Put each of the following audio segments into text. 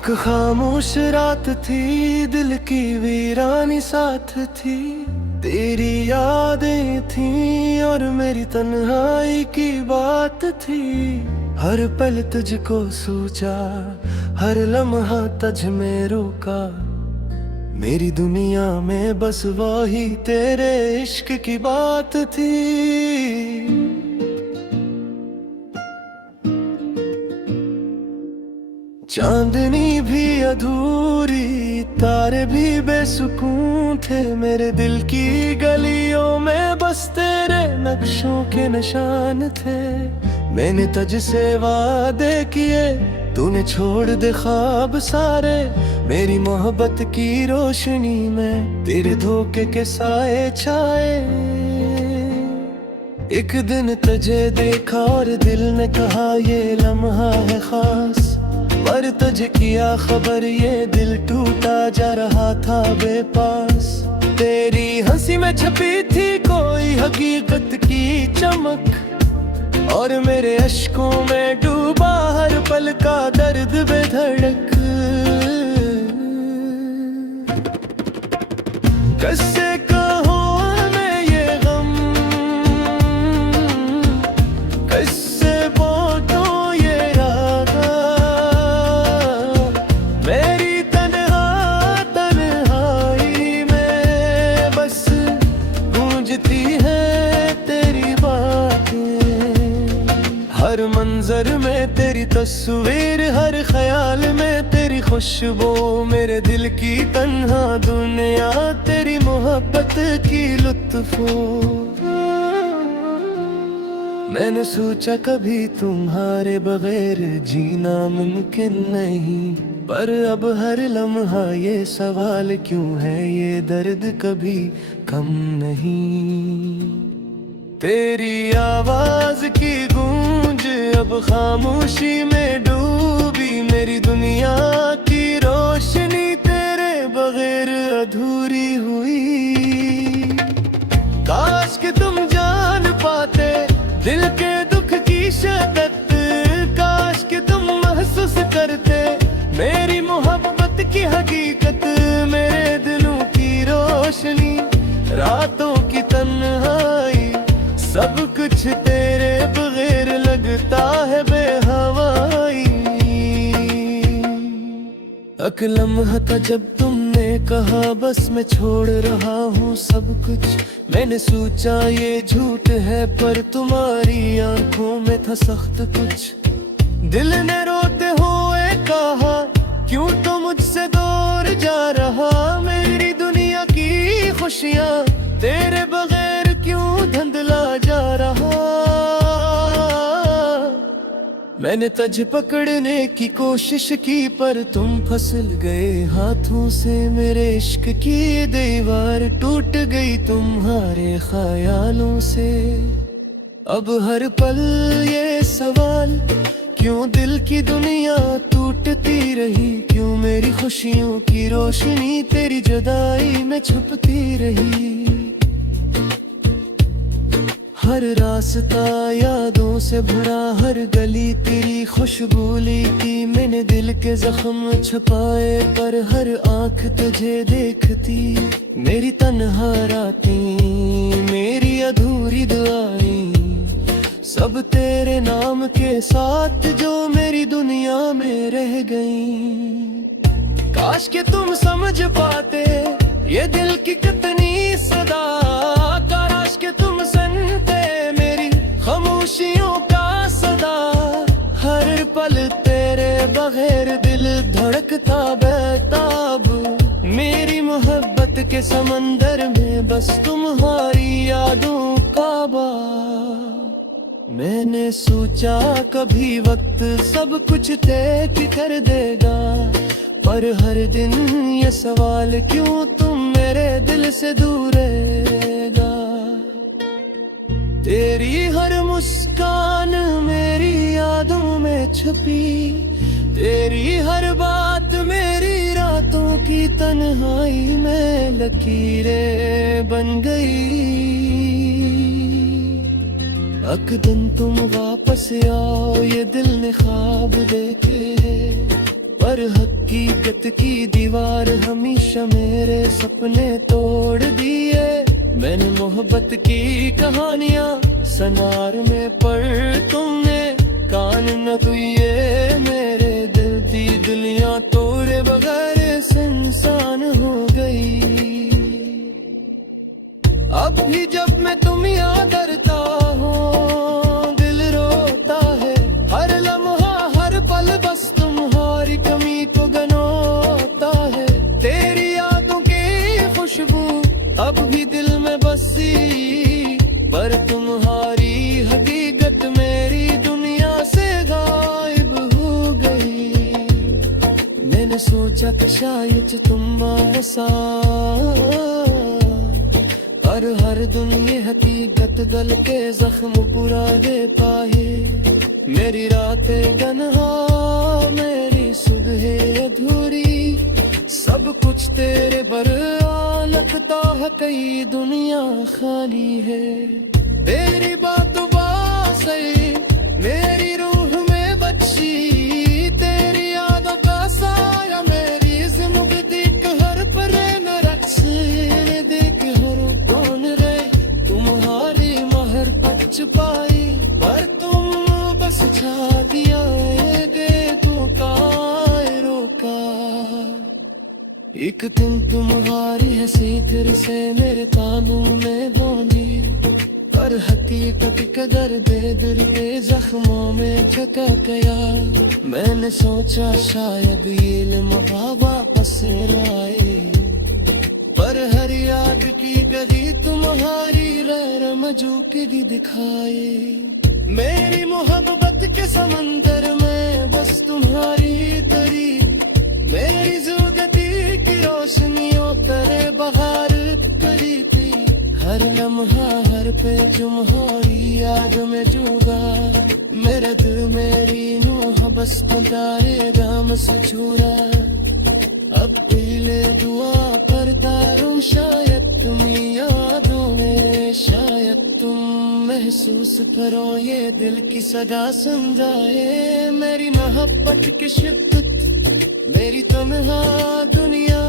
एक खामोश रात थी, दिल की वीरानी साथ थी। तेरी यादें थी और मेरी तन्हाई की बात थी। हर पल तुझको सोचा, हर लम्हा तुझ में रोका। मेरी दुनिया में बस वही तेरे इश्क की बात थी। चांदनी भी अधूरी, तारे भी बेसुकून थे। मेरे दिल की गलियों में बस तेरे नक्शों के निशान थे। मैंने तुझसे वादे किए, तूने छोड़ दे ख्वाब सारे। मेरी मोहब्बत की रोशनी में तेरे धोखे के साए छाए। एक दिन तुझे देखा और दिल ने कहा ये लम्हा है खास। पर तुझे किया खबर ये दिल टूटा जा रहा था बेपास। तेरी हंसी में छपी थी कोई हकीकत की चमक, और मेरे अश्कों में डूबा हर पल का दर्द बेधड़क। कैसे कहूँ मैं ये गम, कैसे बांटूं ये रागा। मेरी तन्हाई में बस गूंजती है तेरी बातें। हर मंजर में तेरी तस्वीर, हर ख्याल में तेरी खुशबू। मेरे दिल की तन्हा दुनिया तेरी मोहब्बत की लुत्फो। मैंने सोचा कभी तुम्हारे बगैर जीना मुमकिन नहीं। पर अब हर लम्हा ये सवाल क्यों है, ये दर्द कभी कम नहीं। तेरी आवाज की गूंज अब खामोशी में डूबी। मेरी दुनिया की रोशनी तेरे बगैर अधूरी हुई। काश कि तुम जान पाते दिल के दुख की शिद्दत। काश कि तुम महसूस करते मेरी मोहब्बत की हकीकत। मेरे दिलों की रोशनी, रातों की तन्हाई, सब कुछ तेरे बगैर लगता है बेहवाई। एक लम्हा था जब तुमने कहा बस मैं छोड़ रहा हूँ सब कुछ। मैंने सोचा ये झूठ है, पर तुम्हारी आंखों में था सख्त कुछ। दिल ने रोते हुए कहा क्यों तो मुझसे दूर जा रहा। मेरी दुनिया की खुशियाँ तेरे बगैर क्यों धुंधला जा रहा। मैंने तुझे पकड़ने की कोशिश की, पर तुम फिसल गए हाथों से। मेरे इश्क की दीवार टूट गई तुम्हारे ख्यालों से। अब हर पल ये सवाल, क्यों दिल की दुनिया टूटती रही। क्यों मेरी खुशियों की रोशनी तेरी जुदाई में छुपती रही। हर रास्ता यादों से भरा, हर गली तेरी खुशबू ली थी। मैंने दिल के जख्म छुपाए, पर हर आंख तुझे देखती। मेरी तन्हा रातें, मेरी अधूरी दुआएं, सब तेरे नाम के साथ जो मेरी दुनिया में रह गईं। काश कि तुम समझ पाते ये दिल की कितनी सदा। काश कि तुम सुनते मेरी खामोशियों का सदा। हर पल तेरे बगैर दिल धड़कता बेताब। मेरी मोहब्बत के समंदर में बस तुम्हारी यादों का बाब। मैंने सोचा कभी वक्त सब कुछ तय कर देगा, पर हर दिन ये सवाल क्यों तुम मेरे दिल से दूर रहेगा। तेरी हर मुस्कान मेरी यादों में छुपी। तेरी हर बात मेरी रातों की तन्हाई में लकीरें बन गई। एक दिन तुम वापस आओ, ये दिल ने ख्वाब देखे। पर हकीकत की दीवार हमेशा मेरे सपने तोड़ दिए। मैंने मोहब्बत की कहानियां सनार में पढ़ तुमने कान न दुए। मेरे दिल की दुनिया तोड़े बगैर सुनसान हो गई। अब भी जब मैं तुम याद करता हूँ दिल रोता है। हर लम्हा हर पल बस तुम्हारी कमी को गनोता है। तेरी यादों की खुशबू अब भी दिल में बसी, पर तुम्हारी हकीकत मेरी दुनिया से गायब हो गई। मैंने सोचा कि शायद तुम ऐसा, पर हर दुनिया हकीकत गल के जख्म पूरा दे पाए। मेरी रातें तन्हा मेरी सुबह अधूरी, सब कुछ तेरे बरआ लगता है कई दुनिया खाली है। तेरी बातों बासई मेरी रूह में बची, तेरी यादों का साया मेरी जिंदगी का हर परे न रक्स देख हर कौन रे। तुम्हारी महर पच पाई पर तुम बस छा दिया गे तो काय रोका। एक दिन तुम्हारी हंसी फिर से मेरे कानों में गूंजी, पर हकीकत का दर्द दिल के जख्मों में छका गया। मैंने सोचा शायद ये लम्हा वापस आए, पर हर याद की गली तुम्हारी गैर मौजूदगी दिखाए। मेरी मोहब्बत के समंदर में बस तुम्हारी तरी, मेरी जिंदगी की रोशनियों करे बहार करी थी। हर लम्हा हर पे तुम्हारी याद में डूबा, मेरा दिल मेरी रूह बस खुदाएगा मसचूरा। अब पहले दुआ करता हूँ शायद तुम यादों में, शायद तुम महसूस करो ये दिल की सदा समझाए। मेरी मोहब्बत की शिद्दत मेरी तन्हा दुनिया,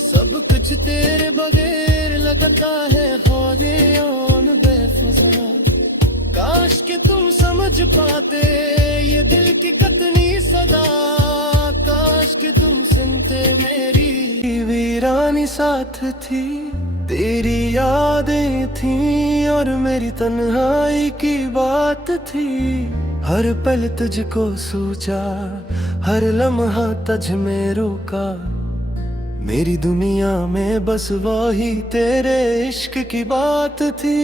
सब कुछ तेरे बगैर लगता है खाली और बेफजा। काश कि तुम समझ पाते ये दिल की कितनी सदा, काश कि तुम सुनते मेरी वीरानी साथ थी। तेरी यादें थी और मेरी तन्हाई की बात थी। हर पल तुझको सोचा, हर लम्हा तुझ में रोका। मेरी दुनिया में बस वही तेरे इश्क की बात थी।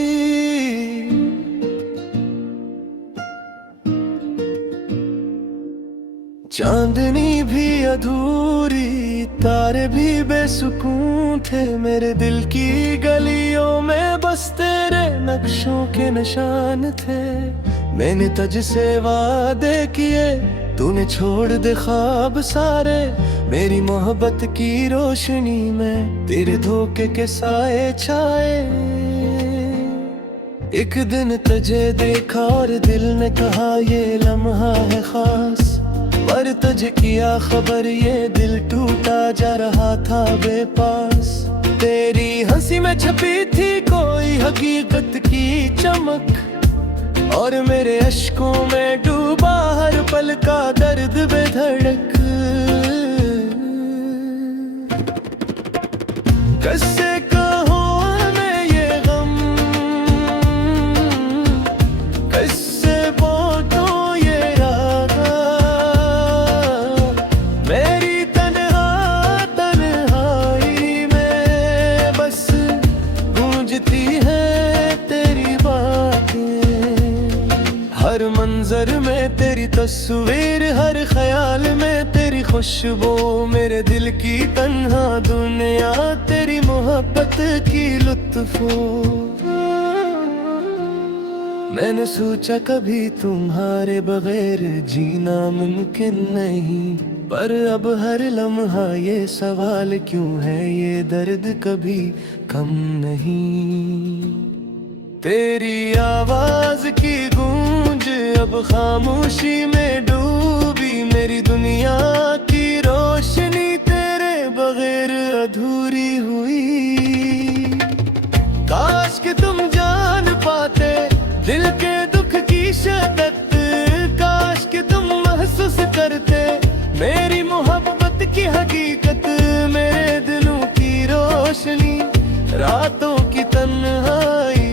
चांदनी भी अधूरी, तारे भी बेसुकून थे। मेरे दिल की गलियों में बस तेरे नक्शों के निशान थे। मैंने तुझसे वादे किए, तूने छोड़ दे ख्वाब सारे। मेरी मोहब्बत की रोशनी में तेरे धोखे के साए छाए। एक दिन तुझे देखा और दिल ने कहा ये लम्हा है खास, पर तुझे किया खबर ये दिल टूटा जा रहा था बेपास। तेरी हंसी में छपी थी कोई हकीकत की चमक, और मेरे अश्कों में डूबा हर पल का दर्द बेधड़क। कैसे कहूँ मैं ये गम, कैसे बांटूं ये राग। मेरी तन्हाई में बस गूंजती है तेरी बातें। हर मंजर में तेरी तस्वीर, हर ख्याल में तेरी खुशबू। मेरे दिल की तन्हा दुनिया तेरी मोहब्बत की लुत्फो। मैंने सोचा कभी तुम्हारे बगैर जीना मुमकिन नहीं, पर अब हर लम्हा ये सवाल क्यों है ये दर्द कभी कम नहीं। तेरी आवाज की गूंज अब खामोशी में डूबी, मेरी दुनिया की अधूरी हुई। काश कि तुम जान पाते दिल के दुख की शिद्दत, काश कि तुम महसूस करते मेरी मोहब्बत की हकीकत। मेरे दिलों की रोशनी, रातों की तन्हाई,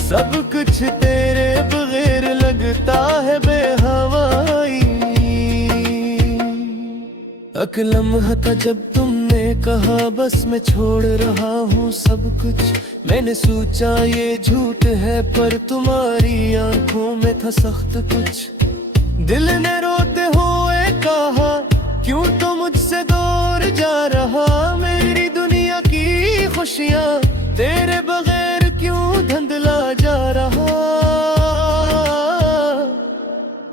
सब कुछ तेरे बगैर लगता है बेहवाई। एक लम्हा था जब तुमने कहा बस मैं छोड़ रहा हूँ सब कुछ। मैंने सोचा ये झूठ है पर तुम्हारी आंखों में था सख्त कुछ। दिल ने रोते हुए कहा क्यों तो मुझसे दूर जा रहा। मेरी दुनिया की खुशियाँ तेरे बगैर क्यों धुंधला जा रहा।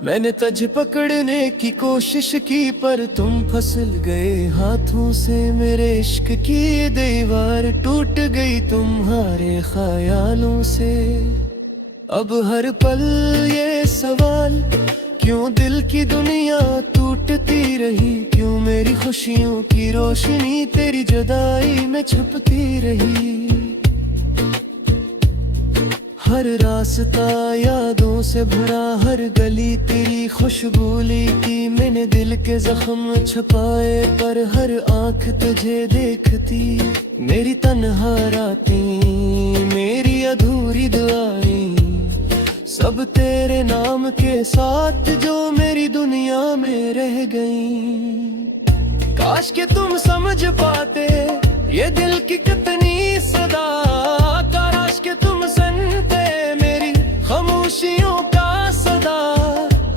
मैंने तुझे पकड़ने की कोशिश की पर तुम फिसल गए हाथों से। मेरे इश्क की दीवार टूट गई तुम्हारे ख्यालों से। अब हर पल ये सवाल, क्यों दिल की दुनिया टूटती रही। क्यों मेरी खुशियों की रोशनी तेरी जुदाई में छुपती रही। हर रास्ता यादों से भरा, हर गली तेरी खुशबू ली थी। मैंने दिल के जख्म छुपाए पर हर आंख तुझे देखती। मेरी तन्हा रातें, मेरी अधूरी दुआएं, सब तेरे नाम के साथ जो मेरी दुनिया में रह गई। काश कि तुम समझ पाते ये दिल की कितनी सदा। काश कि तुम सुनते मेरी खामोशियों का सदा।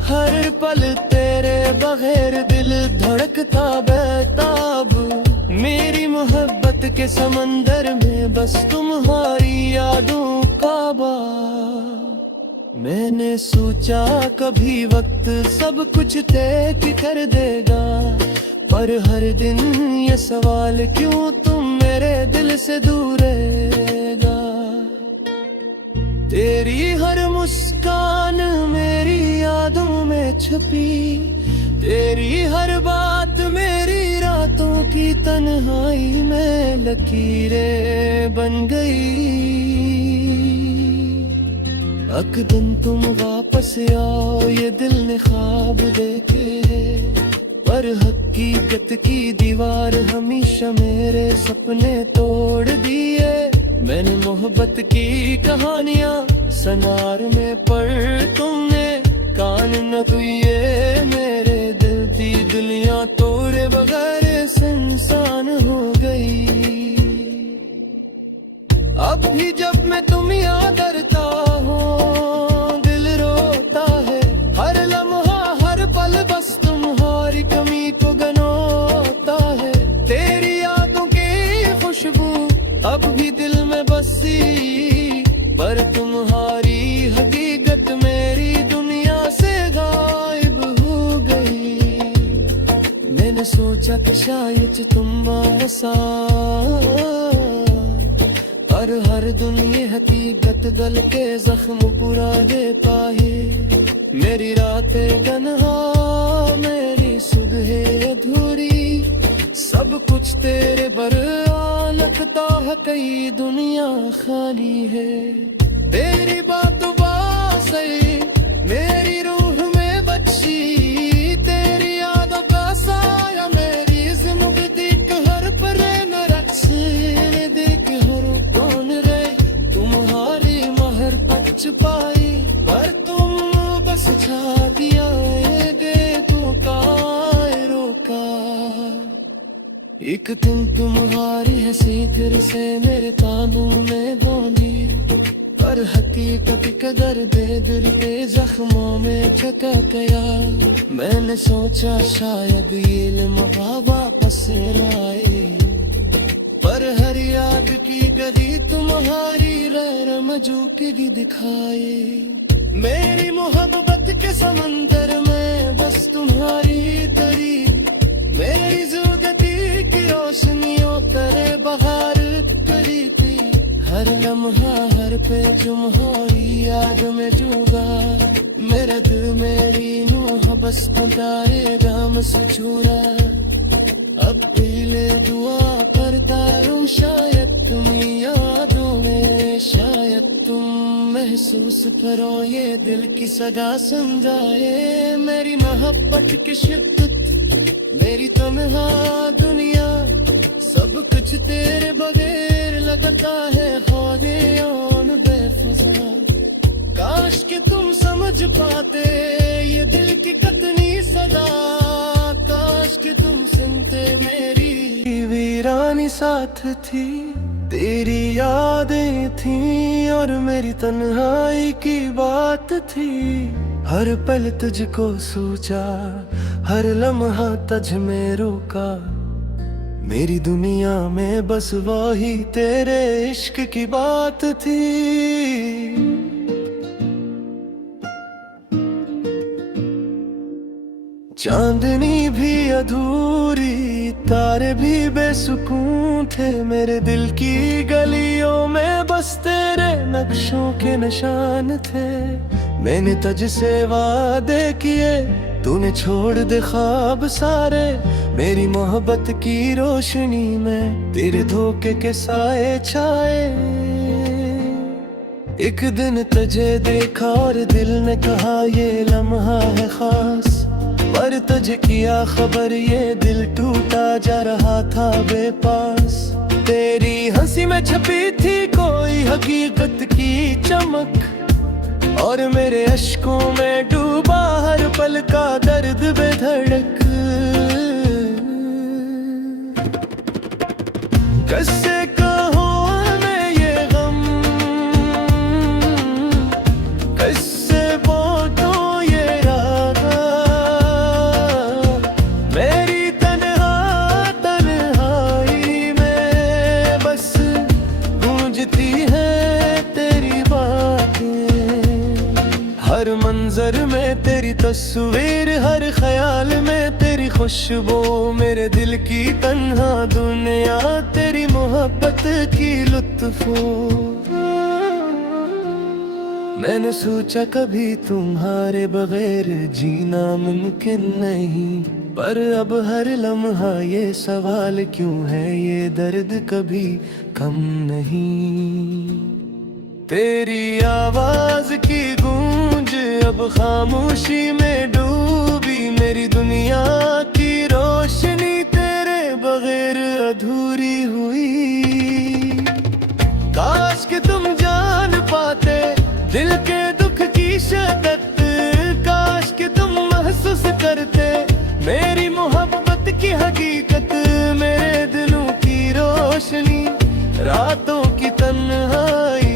हर पल तेरे बगैर दिल धड़कता बेताब। मेरी मोहब्बत के समंदर में बस तुम्हारी यादों का बाब। मैंने सोचा कभी वक्त सब कुछ तय कर देगा, पर हर दिन ये सवाल क्यों तुम मेरे दिल से दूर रहेगा। तेरी हर मुस्कान मेरी यादों में छुपी। तेरी हर बात मेरी रातों की तन्हाई में लकीरें बन गई। एक दिन तुम वापस आओ ये दिल ने ख्वाब देखे, पर हकीकत की दीवार हमेशा मेरे सपने तोड़ दिए। मैंने मोहब्बत की कहानियां सनार में पढ़ तुमने कान न दिए। मेरे दिल की दुनिया तोड़े बगैर सुनसान हो गई। अब भी जब मैं तुम याद करता हूँ दिल रोता है। हर लम्हा हर पल बस तुम्हारी कमी को गनोता है। तेरी यादों की खुशबू अब भी दिल में बसी, पर तुम्हारी हकीकत मेरी दुनिया से गायब हो गई। मैंने सोचा कि शायद तुम ऐसा, पर हर दुनिया हकीकत गल के जख्म पूरा दे पाए। मेरी रातें तन्हा, मेरी सुबह अधूरी, सब कुछ तेरे बरआ लगता है कई दुनिया खाली है। तेरी बात सही मेरी रूह में बची। तेरी यादों का साया मेरी जिंदगी के हर पल में रक्स देख हर कौन रे। तुम्हारी महर तक छुपाई पर तुम बस छा दिया गे तो काय रोका। एक दिन तुम्हारी हंसी फिर से मेरे कानों में गूंजी, पर हकीकत का दर्द दिल के जख्मों में छका गया। मैंने सोचा शायद ये लम्हा वापस आए, पर हर याद की गली तुम्हारी गैर मौजूदगी दिखाए। मेरी मोहब्बत के समंदर में बस तुम्हारी तरी, मेरी जिंदगी की रोशनियों करे बहार करी थी। हर लम्हा हर पे तुम्हारी याद में डूबा। मेरा दिल मेरी नूह बस बताएगा मसचूरा। अब अब पीले दुआ करता हूँ, शायद तुम यादों में, शायद तुम महसूस करो ये दिल की सदा समझाए। मेरी मोहब्बत की शिद्दत, मेरी तन्हा दुनिया, सब कुछ तेरे बगैर लगता है खाली और बेफजा। काश कि तुम समझ पाते ये दिल की कितनी सदा, काश कि तुम सुनते मेरी वीरानी साथ थी। तेरी यादें थी और मेरी तन्हाई की बात थी। हर पल तुझको सोचा, हर लम्हा तुझ में रोका। मेरी दुनिया में बस वही तेरे इश्क की बात थी। चांदनी भी अधूरी, तारे भी बेसुकून थे। मेरे दिल की गलियों में बस तेरे नक्शों के निशान थे। मैंने तुझसे वादे किए, तूने छोड़ दे ख्वाब सारे। मेरी मोहब्बत की रोशनी में तेरे धोखे के साए छाए। एक दिन तुझे देखा और दिल ने कहा ये लम्हा है खास, पर तुझे किया खबर ये दिल टूटा जा रहा था बेपास। तेरी हंसी में छपी थी कोई हकीकत की चमक, और मेरे अश्कों में डूबा हर पल का दर्द बेधड़क। कैसे कहूँ मैं ये गम, कैसे बोलूं ये राग। मेरी तन्हाई में बस गूंजती है तेरी बातें। हर मंजर में तेरी तस्वीर, हर ख्याल में तेरी खुशबू। मेरे दिल की तन्हा दुनिया तेरी मोहब्बत की लुत्फो। मैंने सोचा कभी तुम्हारे बगैर जीना मुमकिन नहीं, पर अब हर लम्हा ये सवाल क्यों है, ये दर्द कभी कम नहीं। तेरी आवाज की गूंज अब खामोशी में डूबी। मेरी दुनिया की रोशनी तेरे बगैर अधूरी हुई। काश कि तुम जान पाते दिल के दुख की शिद्दत, काश कि तुम महसूस करते मेरी मोहब्बत की हकीकत। मेरे दिलों की रोशनी, रातों की तन्हाई,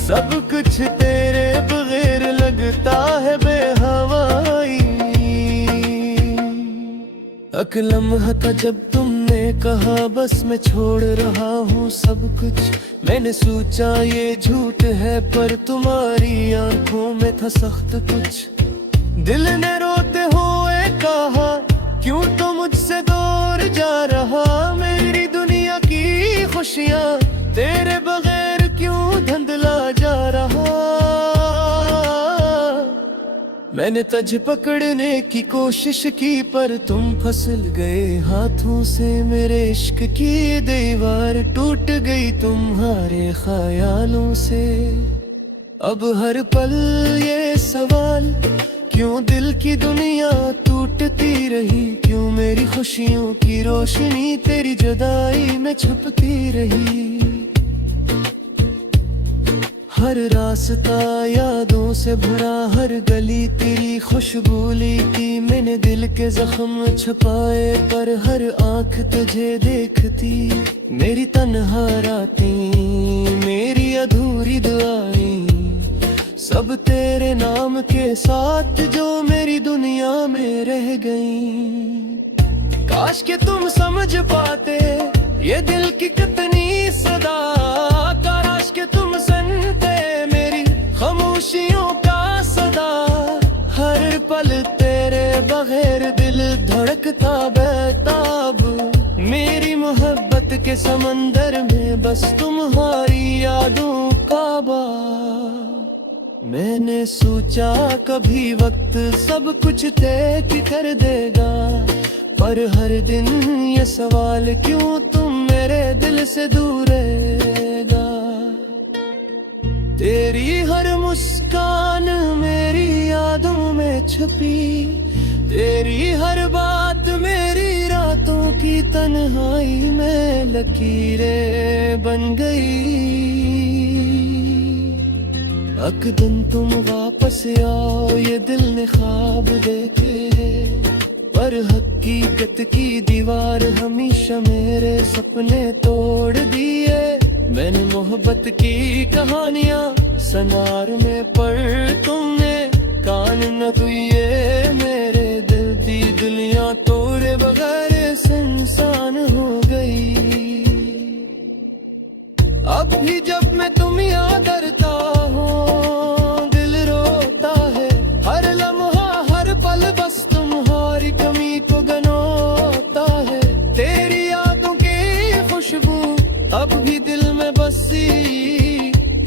सब कुछ तेरे बगैर लगता है बेहवाई। एक लम्हा था जब तुमने कहा बस मैं छोड़ रहा हूँ सब कुछ। मैंने सोचा ये झूठ है, पर तुम्हारी आंखों में था सख्त कुछ। दिल ने रोते हुए कहा क्यों तो मुझसे दूर जा रहा। मेरी दुनिया की खुशियाँ तेरे बगैर क्यों धुंधला जा रहा। मैंने तुझे पकड़ने की कोशिश की, पर तुम फिसल गए हाथों से। मेरे इश्क की दीवार टूट गई तुम्हारे ख्यालों से। अब हर पल ये सवाल, क्यों दिल की दुनिया टूटती रही। क्यों मेरी खुशियों की रोशनी तेरी जुदाई में छुपती रही। हर रास्ता यादों से भरा, हर गली तेरी खुशबू ली थी। मैंने दिल के जख्म छुपाए, पर हर आंख तुझे देखती। मेरी तन्हा रातें, मेरी अधूरी दुआएं, सब तेरे नाम के साथ जो मेरी दुनिया में रह गईं। काश कि तुम समझ पाते ये दिल की कितनी सदा, काश कि तुम सुनते मेरी खामोशियों का सदा। हर पल तेरे बगैर दिल धड़कता बेताब। मेरी मोहब्बत के समंदर में बस तुम्हारी यादों का बाब। मैंने सोचा कभी वक्त सब कुछ तय कर देगा, पर हर दिन ये सवाल क्यों तुम मेरे दिल से दूर रहेगा। तेरी हर मुस्कान मेरी यादों में छुपी, तेरी हर बात मेरी रातों की तन्हाई में लकीरें बन गई। अकदम तुम वापस आओ ये दिल ने ख्वाब देखे, पर हकीकत की दीवार हमेशा मेरे सपने तोड़ दिए। मैंने मोहब्बत की कहानियां सनार में पढ़ तुमने कान न दुए। मेरे दिल की दुनिया तोड़े बगैर सुनसान हो गई। अब भी जब मैं तुम याद करता हूँ दिल रोता है, हर लम्हा हर पल बस तुम्हारी कमी को गनोता है। तेरी यादों की खुशबू अब भी दिल में बसी,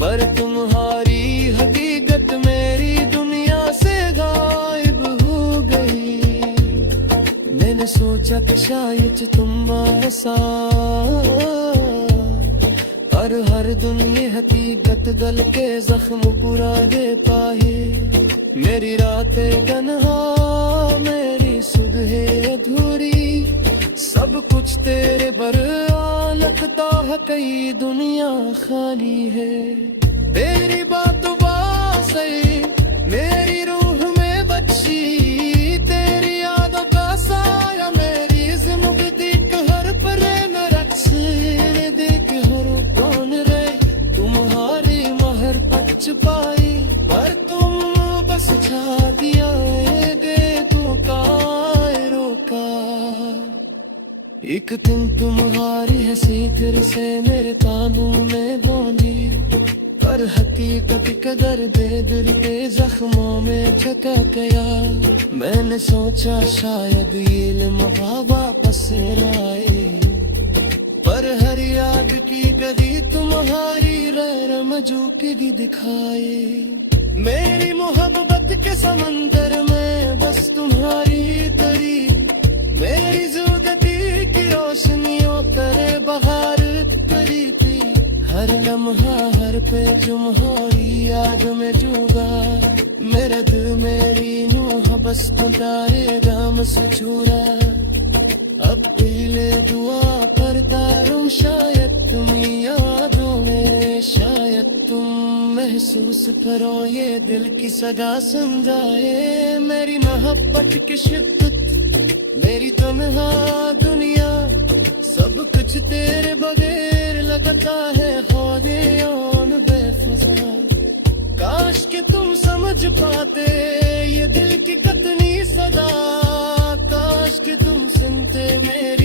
पर तुम्हारी हकीकत मेरी दुनिया से गायब हो गई। मैंने सोचा कि शायद तुम ऐसा, पर हर दिन ये हकीकत गल के जख्म पूरा दे पाए। मेरी रातें तन्हा मेरी सुबह अधूरी, सब कुछ तेरे बरआ लगता है कई दुनिया खाली है। तेरी बात बासई मेरी रूह में बची, तेरी यादों का साया मेरी जिंदगी हर परे में रक्स देख हर कौन रे। तुम्हारी महर पच पाई पर तुम बस छा दिया गए तो काय रोका। एक दिन तुम्हारी हंसी फिर से मेरे कानों में गूंजी, पर हकीकत कदर दे दिल के जख्मों में चका गया। मैंने सोचा शायद ये लम्हा वापस आए, पर हर याद की गली तुम्हारी गैर मौजूदगी दिखाए। मेरी मोहब्बत के समंदर में बस तुम्हारी तरी, मेरी जिंदगी की रोशनियों तरह बहार करी थी। हर लम्हा हर पे तुम्हारी याद में डूबा, मेरे दिल मेरी नूह बस खुदाएगा मसचूरा। अब दिले दुआ करता रहूं शायद तुम यादों में, शायद तुम महसूस करो ये दिल की सदा समझाए। मेरी मोहब्बत की शिद्दत मेरी तन्हा दुनिया, सब कुछ तेरे बगैर लगता है खौदियान बेफजा। काश कि तुम समझ पाते ये दिल की कितनी सदा, काश कि तुम सुनते मेरी